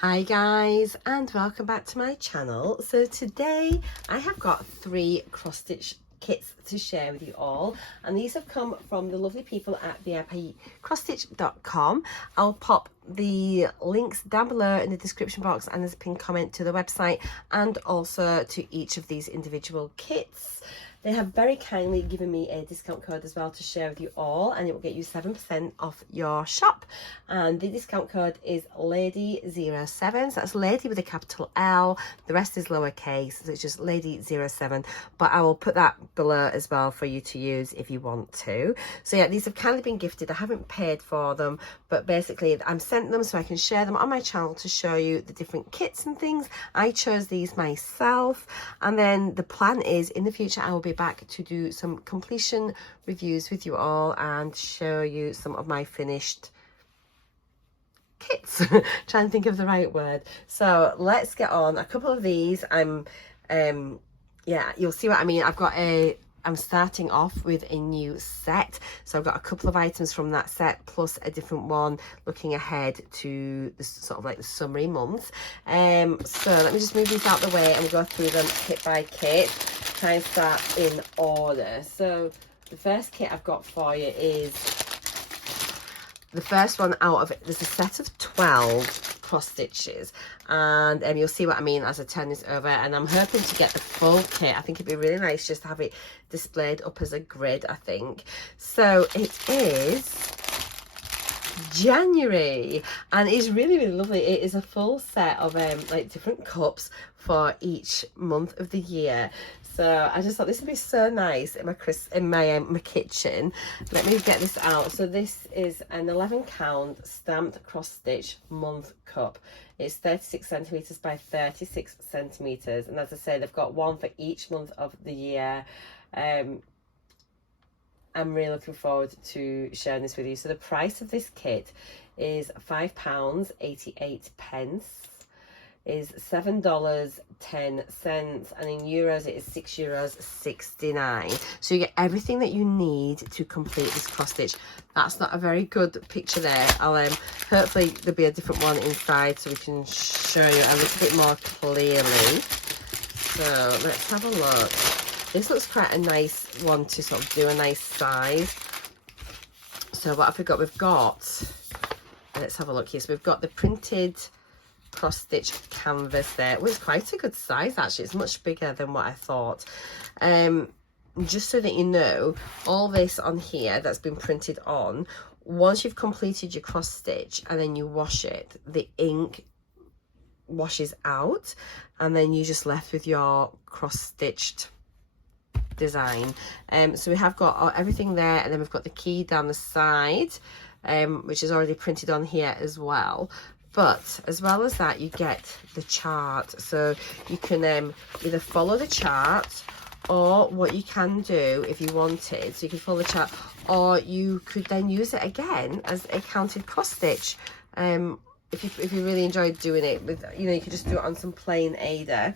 Hi guys, and welcome back to my channel. So today I have got 3 cross stitch kits to share with you all, and these have come from the lovely people at Vipcrossstitch.com. I'll pop the links down below in the description box and as a pinned comment to the website and also to each of these individual kits. They have very kindly given me a discount code as well to share with you all, and it will get you 7% off your shop. And the discount code is lady07, so that's lady with a capital L, the rest is lowercase, so it's just lady07, but I will put that below as well for you to use if you want to. So yeah, these have kindly been gifted. I haven't paid for them, but basically I'm sent them so I can share them on my channel to show you the different kits and things. I chose these myself, and then the plan is in the future I will be back to do some completion reviews with you all and show you some of my finished kits. Trying to think of the right word. So let's get on. A couple of these yeah, you'll see what I mean. I'm starting off with a new set, so I've got a couple of items from that set plus a different one looking ahead to the sort of like the summery months. So let me just move these out the way and we'll go through them kit by kit, try and start in order. So the first kit I've got for you is the first one out of it. There's a set of 12 cross stitches, and you'll see what I mean as I turn this over, and I'm hoping to get the full kit. I think it'd be really nice just to have it displayed up as a grid, I think. So it is January, and it's really lovely. It is a full set of like different cups for each month of the year. So I just thought this would be so nice in my kitchen. Let me get this out. So this is an 11 count stamped cross stitch month cup. It's 36 centimeters by 36 centimeters, and as I say, they've got one for each month of the year. I'm really looking forward to sharing this with you. So the price of this kit is £5.88, is $7.10, and in euros it is €6.69. So you get everything that you need to complete this cross stitch. That's not a very good picture there. I'll hopefully there'll be a different one inside so we can show you a little bit more clearly. So let's have a look. This looks quite a nice one to sort of do a nice size. So what have we got? We've got, let's have a look here. So we've got the printed cross stitch canvas there. It was quite a good size actually. It's much bigger than what I thought. Just so that you know, all this on here that's been printed on, once you've completed your cross stitch and then you wash it, the ink washes out, and then you're just left with your cross stitched design. So we have got everything there, and then we've got the key down the side, which is already printed on here as well. But as well as that, you get the chart, so you can either follow the chart, or what you can do if you wanted, so you can follow the chart, or you could then use it again as a counted cross stitch. If you really enjoyed doing it with, you could just do it on some plain Ada.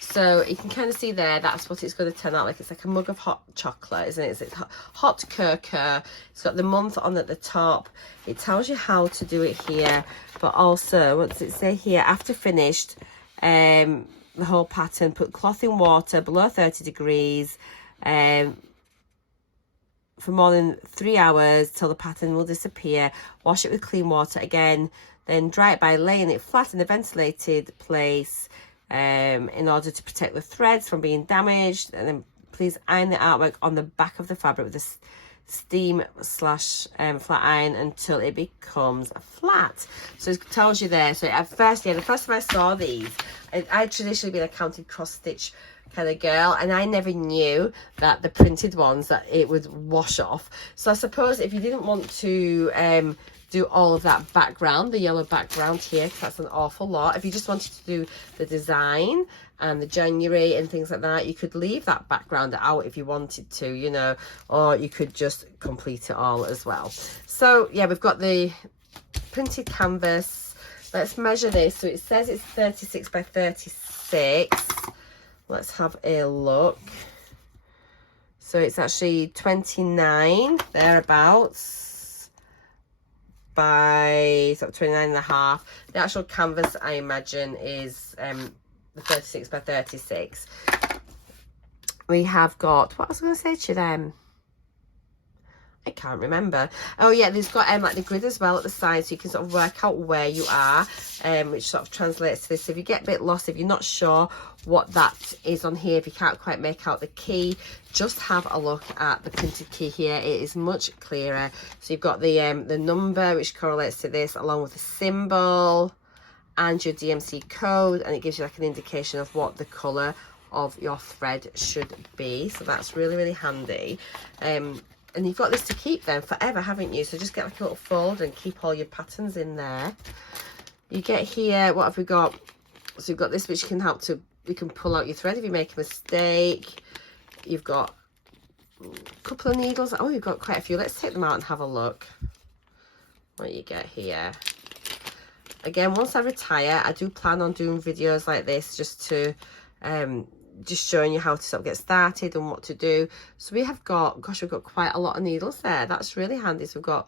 So you can kind of see there, that's what it's going to turn out like. It's like a mug of hot chocolate, isn't it? It's hot cocoa. It's got the month on at the top. It tells you how to do it here, but also, what's it say here? After finished, the whole pattern, put cloth in water below 30 degrees for more than 3 hours till the pattern will disappear. Wash it with clean water again, then dry it by laying it flat in a ventilated place, in order to protect the threads from being damaged, and then please iron the artwork on the back of the fabric with a steam / flat iron until it becomes flat. So it tells you there. So at first, the first time I saw these, I'd traditionally been a counted cross stitch kind of girl, and I never knew that the printed ones, that it would wash off. So I suppose if you didn't want to do all of that background, the yellow background here, because that's an awful lot. If you just wanted to do the design and the January and things like that, you could leave that background out if you wanted to, or you could just complete it all as well. So yeah, we've got the printed canvas. Let's measure this. So it says it's 36 by 36. Let's have a look. So it's actually 29 thereabouts by sort of 29.5. The actual canvas, I imagine, is the 36 by 36. We have got, what was I going to say to them? I can't remember. Oh yeah, there's got like the grid as well at the side, so you can sort of work out where you are, which sort of translates to this. So if you get a bit lost, if you're not sure what that is on here, if you can't quite make out the key, just have a look at the printed key here. It is much clearer. So you've got the number which correlates to this, along with the symbol and your DMC code, and it gives you like an indication of what the colour of your thread should be. So that's really, really handy. And you've got this to keep then forever, haven't you? So just get like a little folder and keep all your patterns in there. You get here, what have we got? So you've got this which can help to, you can pull out your thread if you make a mistake. You've got a couple of needles. Oh, you've got quite a few. Let's take them out and have a look. What you get here. Again, once I retire, I do plan on doing videos like this just to just showing you how to sort of get started and what to do. So we have got, gosh, we've got quite a lot of needles there. That's really handy. So we've got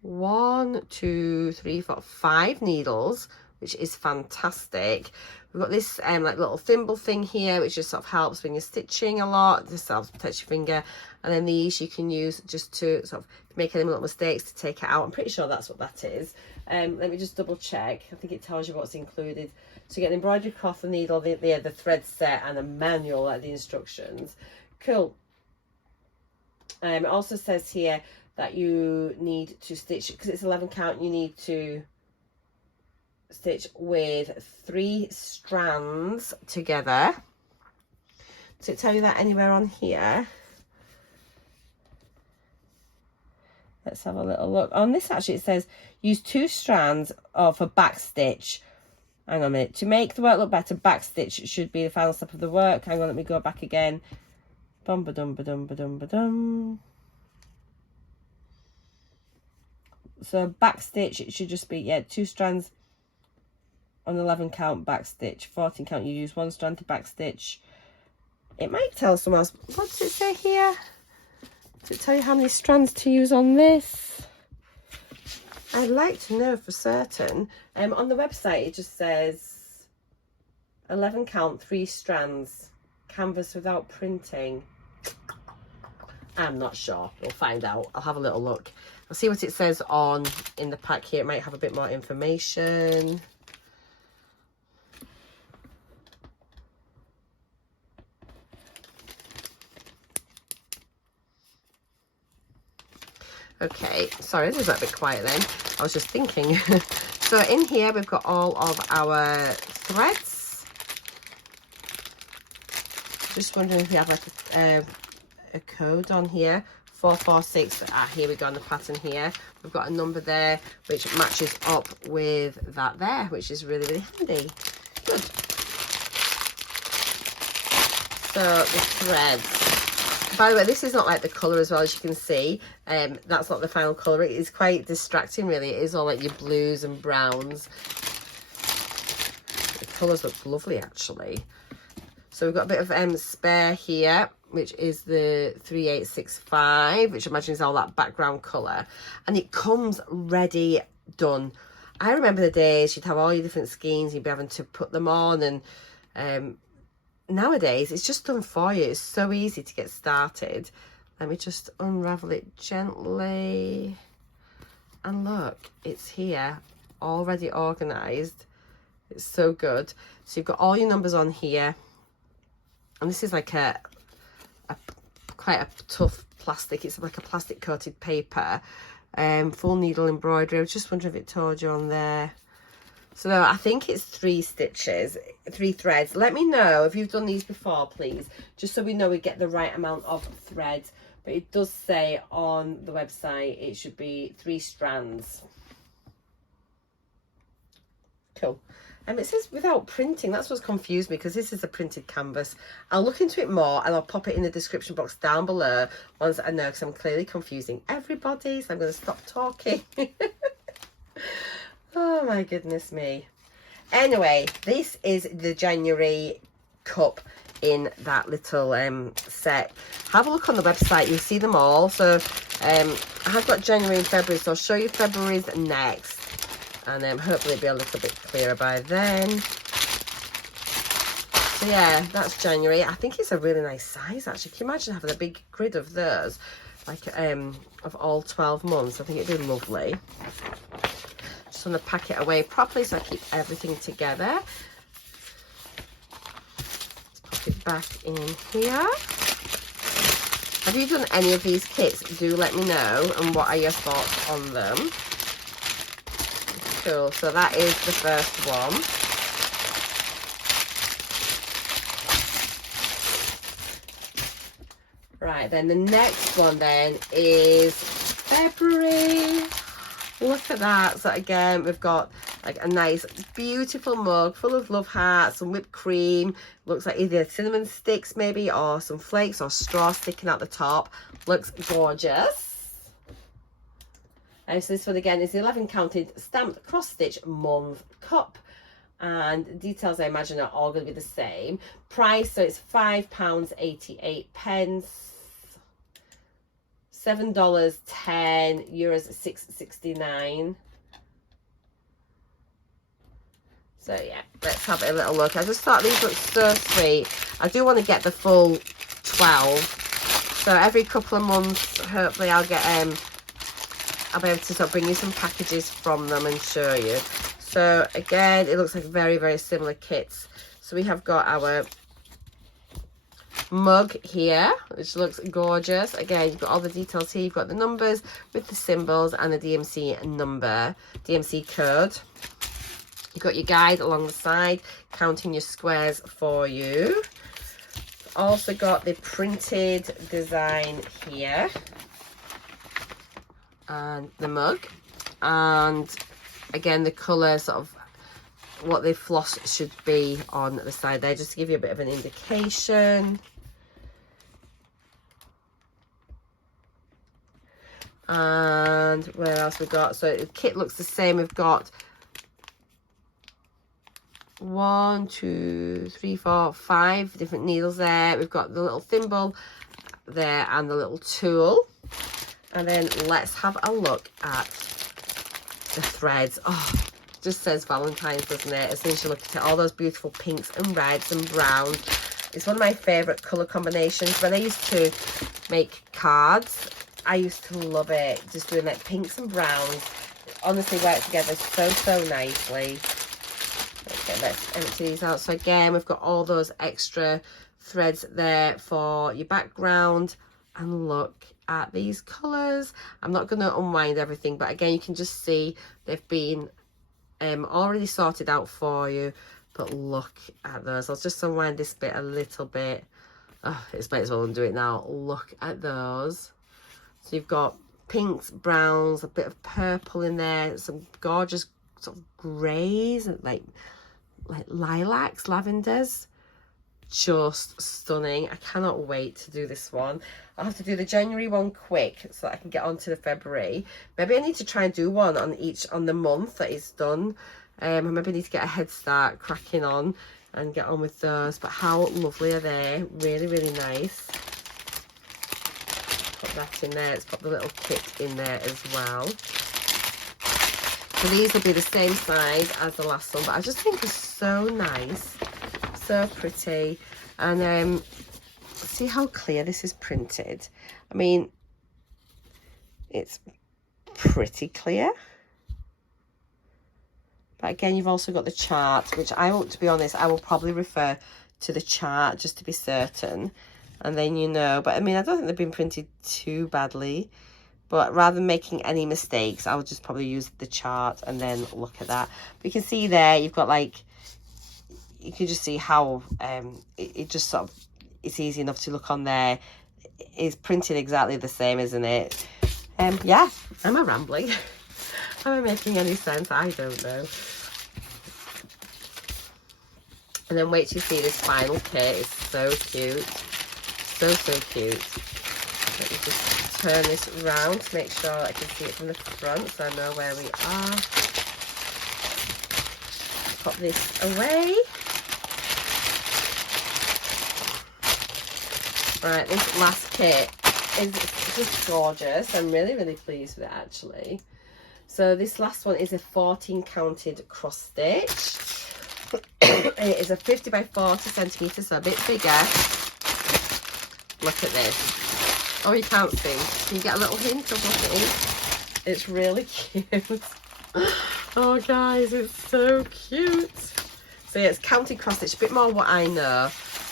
1, 2, 3, 4, 5 needles, which is fantastic. We've got this like little thimble thing here, which just sort of helps when you're stitching a lot. This helps protect your finger. And then these you can use just to sort of make any little mistakes to take it out. I'm pretty sure that's what that is. Let me just double check. I think it tells you what's included. So you get an embroidery cloth, the needle, the thread set, and a manual, like the instructions. Cool. It also says here that you need to stitch, because it's 11 count, you need to stitch with 3 strands together. Does it tell you that anywhere on here? Let's have a little look. On this actually it says use 2 strands for back stitch. Hang on a minute. To make the work look better, back stitch should be the final step of the work. Hang on, let me go back again. Bum ba dum ba dum ba dum ba dum. So back stitch, it should just be, yeah, 2 strands on 11 count back stitch. 14 count, you use 1 strand to back stitch. It might tell someone else. What does it say here? Does it tell you how many strands to use on this? I'd like to know for certain. On the website, it just says 11 count, 3 strands, canvas without printing. I'm not sure. We'll find out. I'll have a little look. I'll see what it says on in the pack here. It might have a bit more information. Okay, sorry, this was a bit quiet then. I was just thinking. So in here, we've got all of our threads. Just wondering if we have like a code on here. 446. Ah, here we go on the pattern here. We've got a number there, which matches up with that there, which is really, really handy. Good. So the threads. By the way, this is not like the colour as well, as you can see. That's not the final colour. It is quite distracting, really. It is all like your blues and browns. The colours look lovely, actually. So we've got a bit of spare here, which is the 3865, which I imagine is all that background colour. And it comes ready, done. I remember the days you'd have all your different skeins, you'd be having to put them on, and nowadays it's just done for you. It's so easy to get started. Let me just unravel it gently, and look, it's here, already organized. It's so good. So you've got all your numbers on here, and this is like a quite a tough plastic. It's like a plastic coated paper. Full needle embroidery. I was just wondering if it told you on there. So I think it's 3 stitches, 3 threads. Let me know if you've done these before, please, just so we know we get the right amount of threads. But it does say on the website it should be 3 strands. Cool. It says without printing. That's what's confused me, because this is a printed canvas. I'll look into it more and I'll pop it in the description box down below once I know, because I'm clearly confusing everybody. So I'm going to stop talking. Oh my goodness me. Anyway, this is the January cup in that little set. Have a look on the website, you'll see them all. So I have got January and February, so I'll show you February's next, and hopefully it'll be a little bit clearer by then. So yeah, that's January. I think it's a really nice size actually. Can you imagine having a big grid of those, like of all 12 months? I think it'd be lovely. Just want to pack it away properly so I keep everything together. Let's pop it back in here. Have you done any of these kits? Do let me know, and what are your thoughts on them? Cool, so that is the first one. Right, then the next one then is February. Look at that. So again, we've got like a nice beautiful mug full of love hearts, some whipped cream, looks like either cinnamon sticks maybe, or some flakes or straw sticking out the top. Looks gorgeous. And so this one again is the 11 counted stamped cross stitch month cup, and details I imagine are all going to be the same price. So it's £5.88, $7.10, €6.69. So yeah, let's have a little look. I just thought these look so sweet. I do want to get the full 12. So every couple of months, hopefully I'll get I'll be able to sort of bring you some packages from them and show you. So again, it looks like very, very similar kits. So we have got our mug here, which looks gorgeous. Again, you've got all the details here. You've got the numbers with the symbols and the DMC number, DMC code. You've got your guide along the side, counting your squares for you. Also got the printed design here, and the mug, and again the colour, sort of what the floss should be on the side there, just to give you a bit of an indication. And where else we got? So the kit looks the same. We've got 1, 2, 3, 4, 5 different needles there. We've got the little thimble there and the little tool. And then let's have a look at the threads. Oh, just says Valentine's, doesn't it? As soon as you look at it, all those beautiful pinks and reds and browns. It's one of my favorite color combinations. When I used to make cards, I used to love it, just doing like pinks and browns. It honestly work together so nicely. Okay, let's empty these out. So again, we've got all those extra threads there for your background, and look at these colors. I'm not going to unwind everything, but again, you can just see they've been already sorted out for you. But look at those. I'll just unwind this bit a little bit. Oh, it's might as well undo it now. Look at those. So you've got pinks, browns, a bit of purple in there, some gorgeous sort of greys, like lilacs, lavenders. Just stunning. I cannot wait to do this one. I'll have to do the January one quick so that I can get on to the February. Maybe I need to try and do one on each, on the month that it's done. Maybe I need to get a head start cracking on and get on with those. But how lovely are they? Really nice. Put that in there. Let's put the little kit in there as well. So these will be the same size as the last one, but I just think they're so nice, so pretty. And see how clear this is printed. I mean, it's pretty clear. But again, you've also got the chart, which I will, to be honest, I will probably refer to the chart just to be certain. And then you know, but I mean, I don't think they've been printed too badly. But rather than making any mistakes, I would just probably use the chart and then look at that. But you can see there, you've got like, you can just see how it just sort of, it's easy enough to look on there. It's printed exactly the same, isn't it? Yeah, am I rambling? Am I making any sense? I don't know. And then wait till you see this final kit. It's so cute. So cute. Let me just turn this around to make sure I can see it from the front so I know where we are. Pop this away. Right, this last kit is just gorgeous. I'm really, really pleased with it actually. So this last one is a 14 counted cross stitch. It is a 50 by 40 centimetres, so a bit bigger. Look at this. Oh, you can't see. Can you get a little hint of what it is? It's really cute. Oh, guys, it's so cute. So, yeah, it's counted cross stitch, a bit more what I know.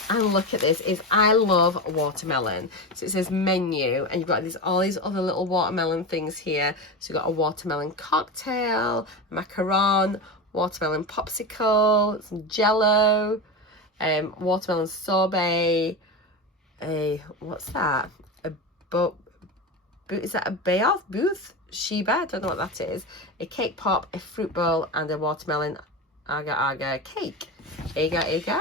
And look at this, I love watermelon. So it says menu, and you've got all these other little watermelon things here. So you've got a watermelon cocktail, macaron, watermelon popsicle, some jello, watermelon sorbet, what's that? Is that a Beof booth? Sheba, I don't know what that is. A cake pop, a fruit bowl, and a watermelon agar cake. Agar, agar.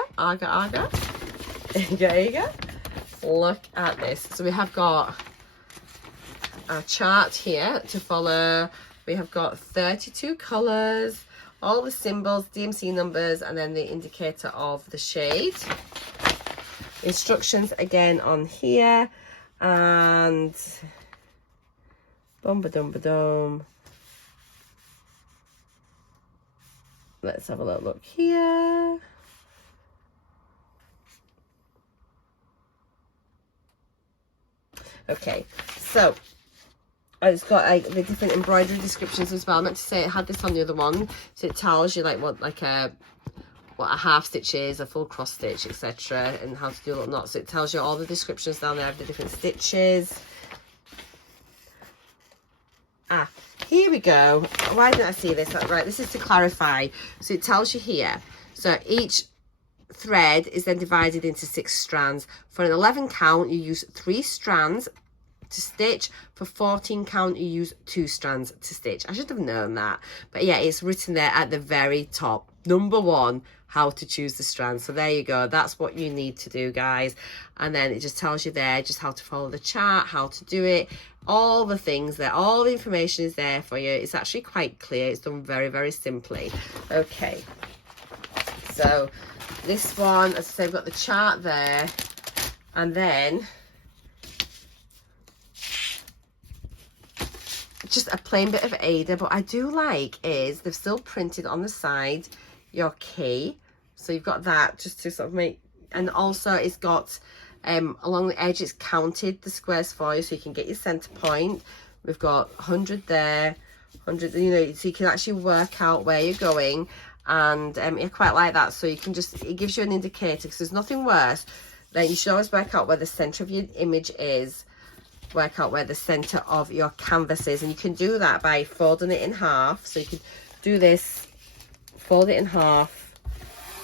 Look at this. So we have got a chart here to follow. We have got 32 colours, all the symbols, DMC numbers, and then the indicator of the shade. Instructions again on here, and boom ba dum ba dum. Let's have a little look here. Okay, so it's got like the different embroidery descriptions as well. I meant to say it had this on the other one, so it tells you like what a half stitch is, a full cross stitch, etc., and how to do little knots. So it tells you all the descriptions down there of the different stitches. Ah, here we go. Why didn't I see this? Right, this is to clarify. So it tells you here. So each thread is then divided into 6 strands. For an 11 count, you use 3 strands to stitch. For 14 count, you use 2 strands to stitch. I should have known that, but yeah, it's written there at the very top. Number 1, how to choose the strands. So there you go, that's what you need to do, guys. And then it just tells you there just how to follow the chart, how to do it, all the things there, all the information is there for you. It's actually quite clear. It's done very, very simply. Okay, so this one, as I say, I've got the chart there, and then just a plain bit of Ada. But I do like is they've still printed on the side your key, so you've got that just to sort of make, and also it's got along the edge, it's counted the squares for you, so you can get your center point. We've got 100 there, 100, you know, so you can actually work out where you're going. And I quite like that, so you can just, it gives you an indicator, because there's nothing worse. Then you should always work out where the center of your image is, work out where the center of your canvas is, and you can do that by folding it in half. So you can do this, fold it in half,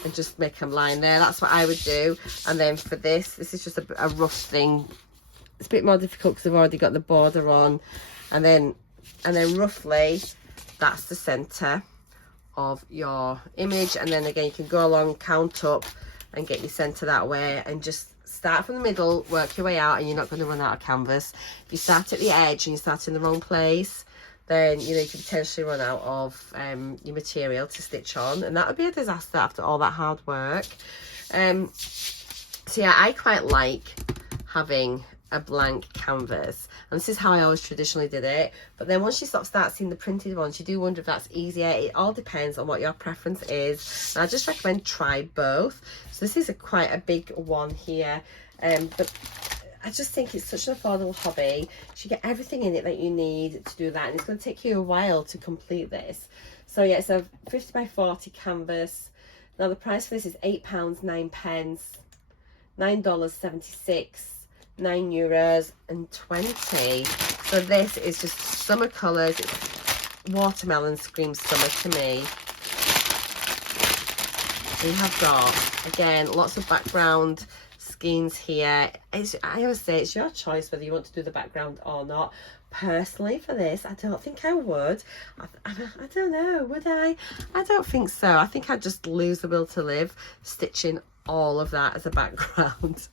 and just make a line there. That's what I would do. And then for this is just a rough thing. It's a bit more difficult because I've already got the border on, and then roughly that's the center of your image. And then again, you can go along, count up, and get your center that way, and just start from the middle, work your way out, and you're not going to run out of canvas. If you start at the edge and you start in the wrong place, then you know you could potentially run out of your material to stitch on, and that would be a disaster after all that hard work. So yeah, I quite like having a blank canvas, and this is how I always traditionally did it. But then once you sort of start seeing the printed ones, you do wonder if that's easier. It all depends on what your preference is, and I just recommend try both. So this is quite a big one here, but I just think it's such an affordable hobby. You get everything in it that you need to do that, and it's going to take you a while to complete this. So yeah, it's a 50 by 40 canvas. Now the price for this is £8 9 pence, $9.76, €9.20. So this is just summer colours. It's watermelon screams summer to me. We have got, again, lots of background skeins here. I always say it's your choice whether you want to do the background or not. Personally, for this, I don't think I would. I don't know, would I? I don't think so. I think I'd just lose the will to live stitching all of that as a background.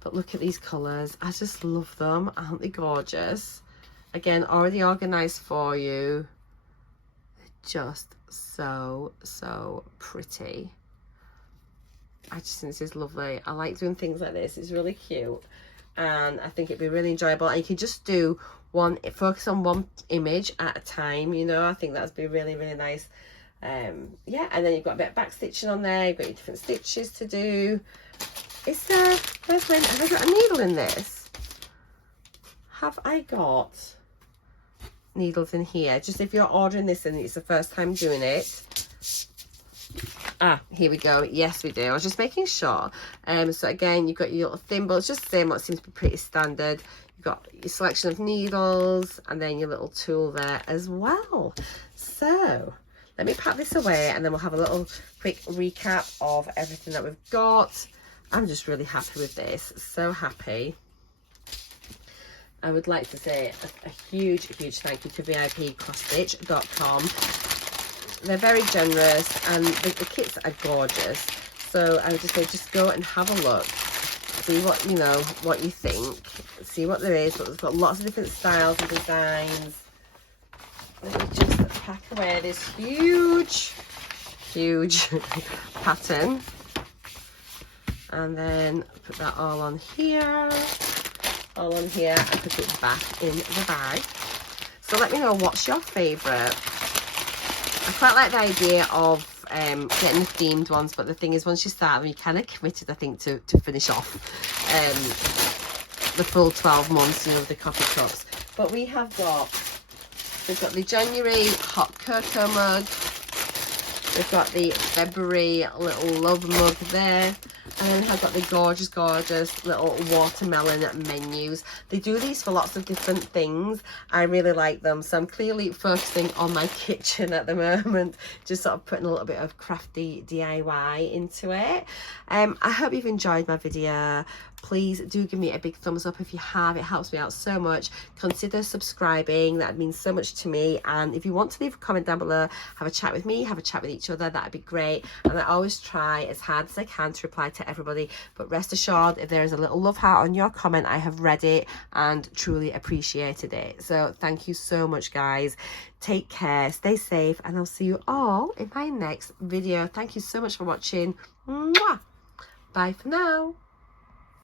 But look at these colours. I just love them. Aren't they gorgeous? Again, already organised for you. They're just so pretty. I just think this is lovely. I like doing things like this. It's really cute, and I think it'd be really enjoyable. And you can just do focus on one image at a time, you know. I think that'd be really, really nice. Yeah, and then you've got a bit of back stitching on there. You've got your different stitches to do. Is there, have I got a needle in this? Have I got needles in here? Just if you're ordering this and it's the first time doing it. Ah, here we go. Yes, we do. I was just making sure. So again, you've got your little thimble. It's just the same, what seems to be pretty standard. You've got your selection of needles and then your little tool there as well. So let me pack this away and then we'll have a little quick recap of everything that we've got. I'm just really happy with this. So happy. I would like to say a huge thank you to Vipcrossstitch.com. They're very generous and the kits are gorgeous. So I would just say just go and have a look. See what, you know, what you think. See what there is. But we've got lots of different styles and designs. Let me just pack away this huge pattern. And then put that all on here. And put it back in the bag. So let me know, what's your favourite? I quite like the idea of getting the themed ones, but the thing is, once you start them, you're kind of committed, I think, to finish off the full 12 months, you know, the coffee cups. But we've got the January hot cocoa mug. We've got the February little love mug there. And then I've got the gorgeous little watermelon menus. They do these for lots of different things. I really like them. So I'm clearly focusing on my kitchen at the moment. Just sort of putting a little bit of crafty DIY into it. I hope you've enjoyed my video. Please do give me a big thumbs up if you have. It helps me out so much. Consider subscribing. That means so much to me. And if you want to leave a comment down below, have a chat with me, have a chat with each other, that'd be great. And I always try as hard as I can to reply to everybody. But rest assured, if there is a little love heart on your comment, I have read it and truly appreciated it. So thank you so much, guys. Take care, stay safe, and I'll see you all in my next video. Thank you so much for watching. Mwah! Bye for now.